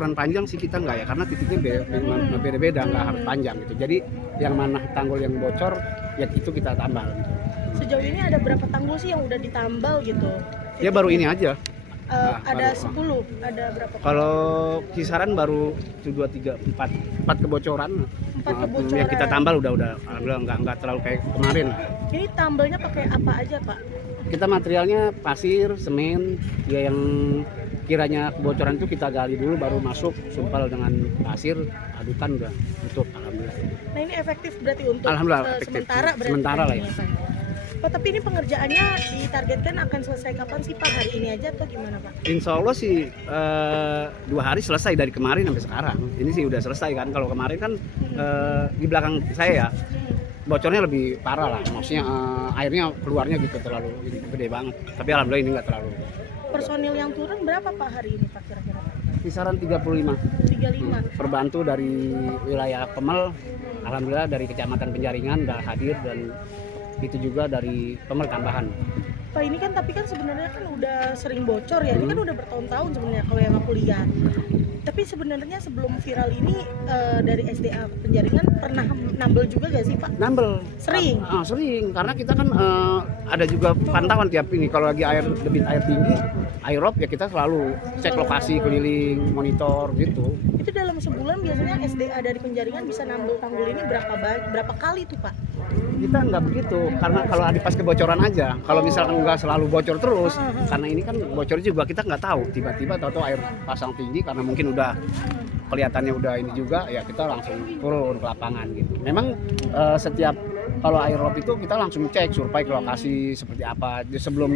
ukuran panjang sih kita nggak ya, karena titiknya beda-beda, nggak harus panjang gitu. Jadi yang mana tanggul yang bocor ya itu kita tambal gitu. Sejauh ini ada berapa tanggul sih yang udah ditambal gitu? Ya baru ini aja. Ada baru, 10, ada berapa? Kalau kisaran baru 1, 2, 3, 4 kebocoran. 4 kebocoran. Ya kita tambal udah alhamdulillah nggak terlalu kayak kemarin. Ini tambalnya pakai apa aja, Pak? Kita materialnya pasir, semen, ya yang kiranya kebocoran itu kita gali dulu baru masuk sumpal dengan pasir, adukan udah tutup alhamdulillah. Nah, ini efektif berarti untuk Alhamdulillah efektif. Sementara lah ya. Pak, tapi ini pengerjaannya ditargetkan akan selesai kapan sih, Pak? Hari ini aja atau gimana, Pak? Insya Allah sih 2 hari selesai dari kemarin sampai sekarang. Ini sih udah selesai kan. Kalau kemarin kan di belakang saya ya bocornya lebih parah lah. Maksudnya airnya keluarnya gitu terlalu gede banget. Tapi alhamdulillah ini nggak terlalu. Personil yang turun berapa, Pak, hari ini, Pak, kira-kira? Kisaran 35. 35. Perbantu dari wilayah Kemel, alhamdulillah dari Kecamatan Penjaringan udah hadir dan itu juga dari Kemel tambahan. Pak, ini kan tapi kan sebenarnya kan udah sering bocor ya. Ini kan udah bertahun-tahun sebenarnya kalau yang aku lihat. Tapi sebenarnya sebelum viral ini dari SDA Penjaringan pernah nambel juga gak sih, Pak? Nambel. Sering. Sering karena kita kan ada juga pantauan tiap ini kalau lagi debit air tinggi, aerop ya kita selalu cek lokasi keliling, monitor gitu. Itu dalam sebulan biasanya SDA dari Penjaringan bisa nambel tanggul ini berapa kali tuh, Pak? Kita nggak begitu karena kalau ada pas kebocoran aja. Kalau misalkan nggak selalu bocor terus, karena ini kan bocor juga kita nggak tahu. Tiba-tiba tahu air pasang tinggi karena mungkin udah kelihatannya udah ini juga, ya kita langsung turun ke lapangan gitu. Memang setiap kalau aerop itu kita langsung cek survei ke lokasi seperti apa. Sebelum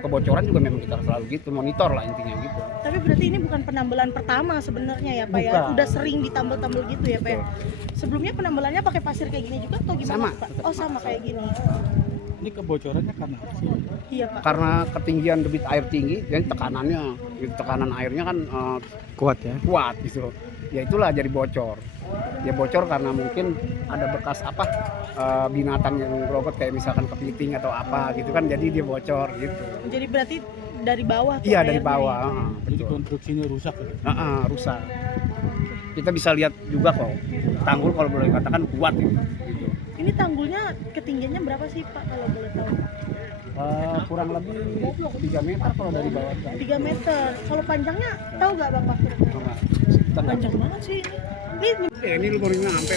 kebocoran juga memang kita selalu gitu, monitor lah intinya gitu. Tapi berarti ini bukan penambelan pertama sebenarnya ya, Pak? Ya? Udah sering ditambel-tambel gitu ya, Pak? Ya? Sebelumnya penambelannya pakai pasir kayak gini juga atau gimana, sama, Pak? Oh, sama kayak gini. Ini kebocorannya karena apa sih? Iya, Pak. Karena ketinggian debit air tinggi, jadi tekanan airnya kan Kuat ya? kuat gitu. Ya itulah jadi bocor. Ya bocor karena mungkin ada bekas binatang yang ngerogot kayak misalkan kepiting atau apa gitu kan, jadi dia bocor gitu. Jadi berarti dari bawah tuh Iya airnya dari bawah. Jadi Betul. konstruksinya rusak ya? Rusak. Kita bisa lihat juga kok tanggul kalau boleh katakan kuat gitu. Ini tanggulnya ketinggiannya berapa sih, Pak, kalau boleh tahu? Kurang lebih 3 meter kalau dari bawah. 3 meter. Kalau panjangnya tahu nggak, Bapak? Panjang banget sih ini. Ini lu baru nyampe.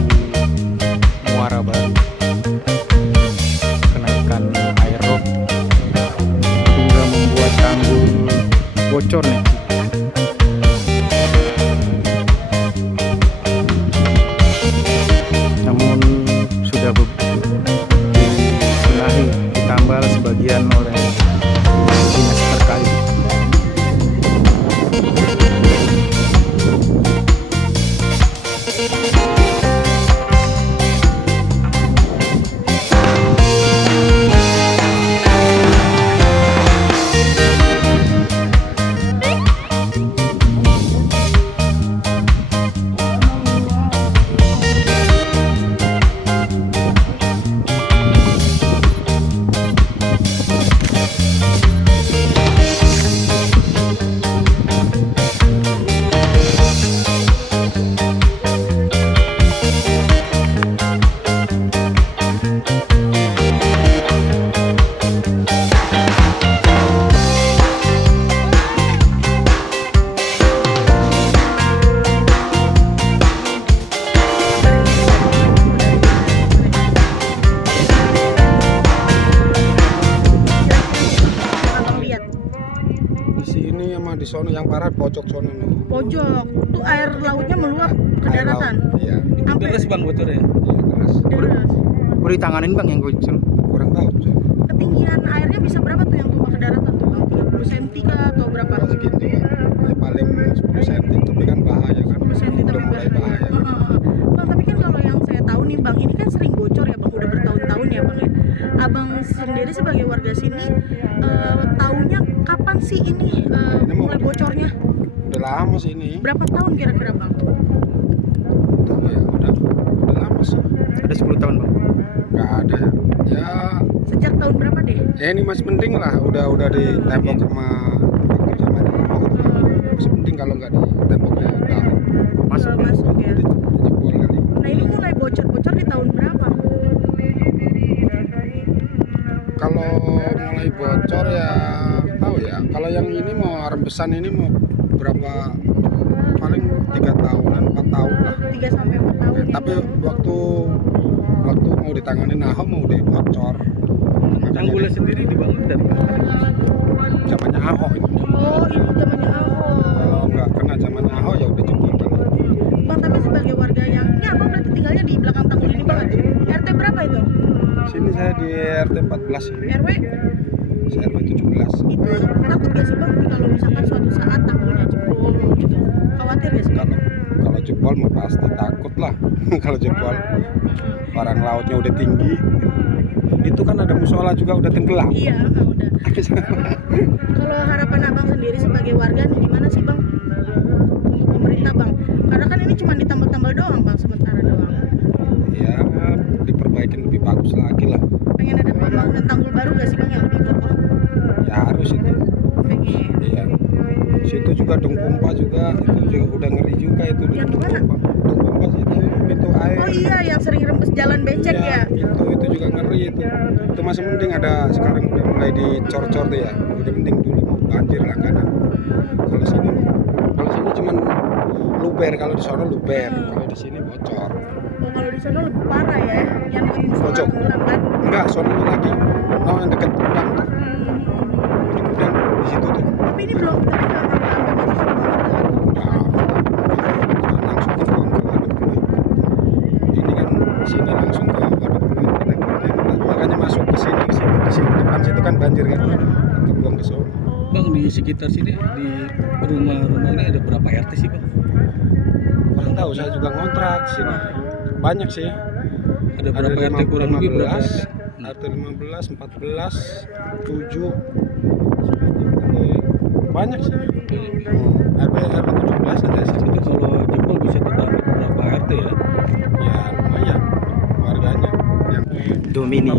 di Muara Baru. Kenaikan air rob hingga membuat tanggul bocor nih. Namun sudah dibenahi, ditambal sebagian oleh dinas terkait. Abang lihat Di sini sama di sono yang parah pojok sono nih. pojok tuh air lautnya meluap ke Air laut. daratan. Iya, Sampai Deras bang bocornya. iya deras. deras. Udah ditanganin bang yang gue pesen. Kurang tahu sono. Ketinggian airnya bisa berapa tuh yang tumpah ke daratan tuh bang? 30 cm kah atau berapa? Kalau segitu ya paling 10 cm, tapi kan bahaya kan. 10 cm Udah tapi mulai bahaya. Bang, tapi kan kalau yang saya tahu nih bang, ini kan sering bocor ya bang, udah bertahun-tahun ya bang ya. Abang sendiri sebagai warga sini taunya kapan sih ini mulai bocornya? Udah lama sih ini. Berapa tahun kira-kira bang? Tahu ya, udah lama sih. Ada 10 tahun bang. Nggak ada ya. Ya, Sejak tahun berapa deh? ya ini masih penting lah. Udah ditembok sama waktu zaman Ahok. Masih penting kalau nggak ditembok ya udah Masuk ya. jebol kali. Nah ini mulai bocor-bocor di tahun berapa? Kalau mulai bocor ya tahu ya. Kalau yang ini mau rembesan ini mau berapa? Paling 3 tahunan, 4 tahun lah. 3 sampai 4 tahun ya, Tapi Bang. waktu mau ditangani Ahok mau udah bocor. Tanggulnya sendiri dibangun dari Zamannya Ahok ini. Oh ini zamannya Ahok. Kalau nggak kena zamannya Ahok ya udah jebol kali. Bang, tapi sebagai warga yang ini abang berarti tinggalnya di belakang tanggul ini bang? RT berapa itu? Sini saya di RT 14 ini. RW? Saya RW 17. Itu takut gak sih bang kalau misalkan suatu saat tanggulnya jebol gitu? Khawatir gak sih? Kalau jebol mah pasti takut lah. Kalau jebol orang lautnya udah tinggi. Itu kan ada musola juga udah tenggelam. Iya, udah. Kalau harapan abang sendiri sebagai warga nih gimana sih bang? Untuk pemerintah bang? Karena kan ini cuma ditambal-tambal doang bang, sementara doang. Ya diperbaikin lebih bagus lagi lah. Pengen ada pembangunan tanggul baru gak sih bang yang lebih kokoh? Ya harus itu. Pengen. Iya. Situ juga Dung Pompa juga itu juga udah ngeri juga itu Yang Dung mana? Pompa. Dung Pompa situ pintu air. Oh iya, yang sering rembes jalan becek ya? Itu juga ngeri itu. Itu masih mending ada sekarang udah mulai dicor-cor tuh ya. Udah mending dulu banjir langganan. Kalau sini cuman luber, kalau di sana luber, kalau di sini bocor. Oh, kalau di sana lebih parah ya, yang dekat musola Pojok. tenggelam kan? Enggak, sononya lagi. Oh, yang deket gudang tuh. Di gudang di situ tuh. Tapi ini belum, tapi nggak sampai masuk ke bawah kan? Nah, langsung terbang ke Waduk Pluit. Ini kan di sini langsung ke Waduk Pluit. Makanya masuk ke sini, di sini depan situ kan banjir kan. Terbuang ke sana. Bang, di sekitar sini di rumah-rumah ini ada berapa RT sih bang? Kurang tahu, saya juga ngontrak di sini. Banyak sih. Ada berapa RT kurang lebih berapa? 15, RT 15, 14, 7. Banyak sih. RW 17 ada sih. Itu kalau jebol bisa ditambah berapa RT ya? Ya lumayan warganya yang Domini.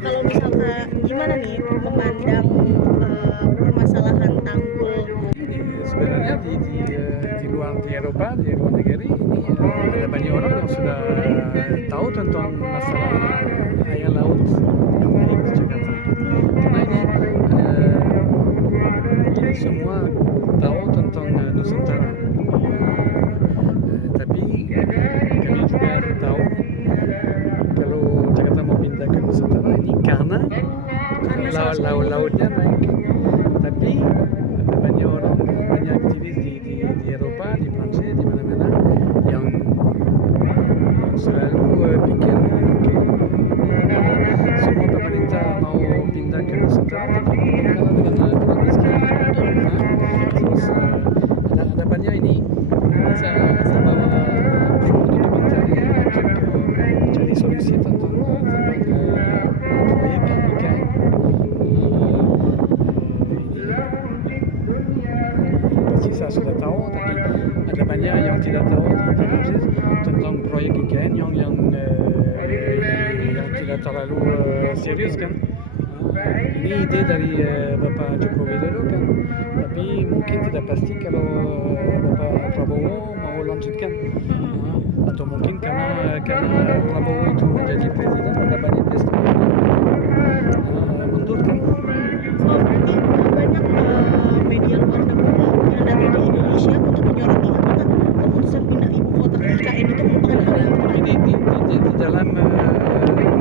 Kalau misalnya gimana nih memandang permasalahan tanggul? Sebenarnya di luar di Eropa, di luar negeri ini ada banyak orang yang sudah tahu tentang masalah air laut yang naik di Jakarta. Karena ini semua tahu tentang Nusantara. Tapi selalu pikir oke, semua pemerintah mau pindah ke Nusantara tapi dengan orang miskin. Terus ada banyak ini saya bawa kru dokumentari untuk cari solusi tentang proyek ikan. Pasti saya sudah tahu, tapi ada banyak yang tidak tahu di Prancis tentang proyek ikan yang tidak terlalu serius kan. Ini ide dari Bapak Joko Widodo kan, tapi mungkin tidak pasti kalau Bapak Prabowo mau lanjutkan. Atau mungkin karena Prabowo itu menjadi presiden ada banyak gestur mundur kan. Oh, berarti banyak media luar negeri yang datang ke Indonesia untuk menyoroti apakah keputusan pindah ibu kota ke IKN itu merupakan hal yang tepat. Ini di dalam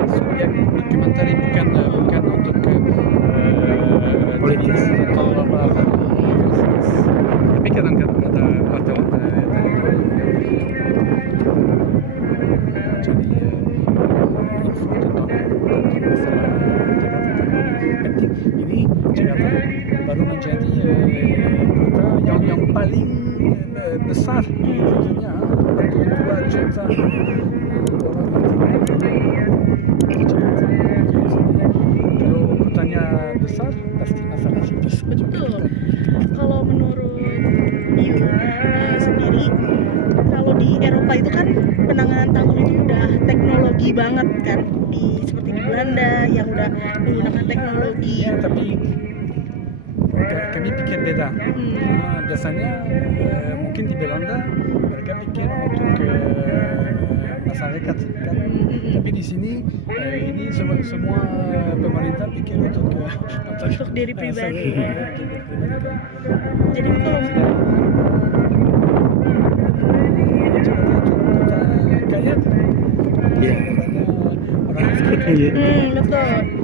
subjek dokumenter bukan untuk politis atau apa. Tapi kadang-kadang ada wartawan dari luar jadi info tentang masalah Jakarta penting. Ini Jakarta baru menjadi kota yang paling besar di dunia, 42 juta orang di Jakarta. Kalau kotanya besar pasti masalah sipil. Betul. Kalau menurut Yu sendiri, kalau di Eropa itu kan penanganan tanggul itu udah teknologi banget kan, seperti di Belanda yang udah menggunakan teknologi. Ya, tapi kami pikir beda. Biasanya mungkin di Belanda mereka pikir untuk masyarakat kan. Tapi di sini ini semua pemerintah pikir untuk diri pribadi. Kan. Jadi kalau Jakarta itu kota kaya. Iya. Orang miskin. betul.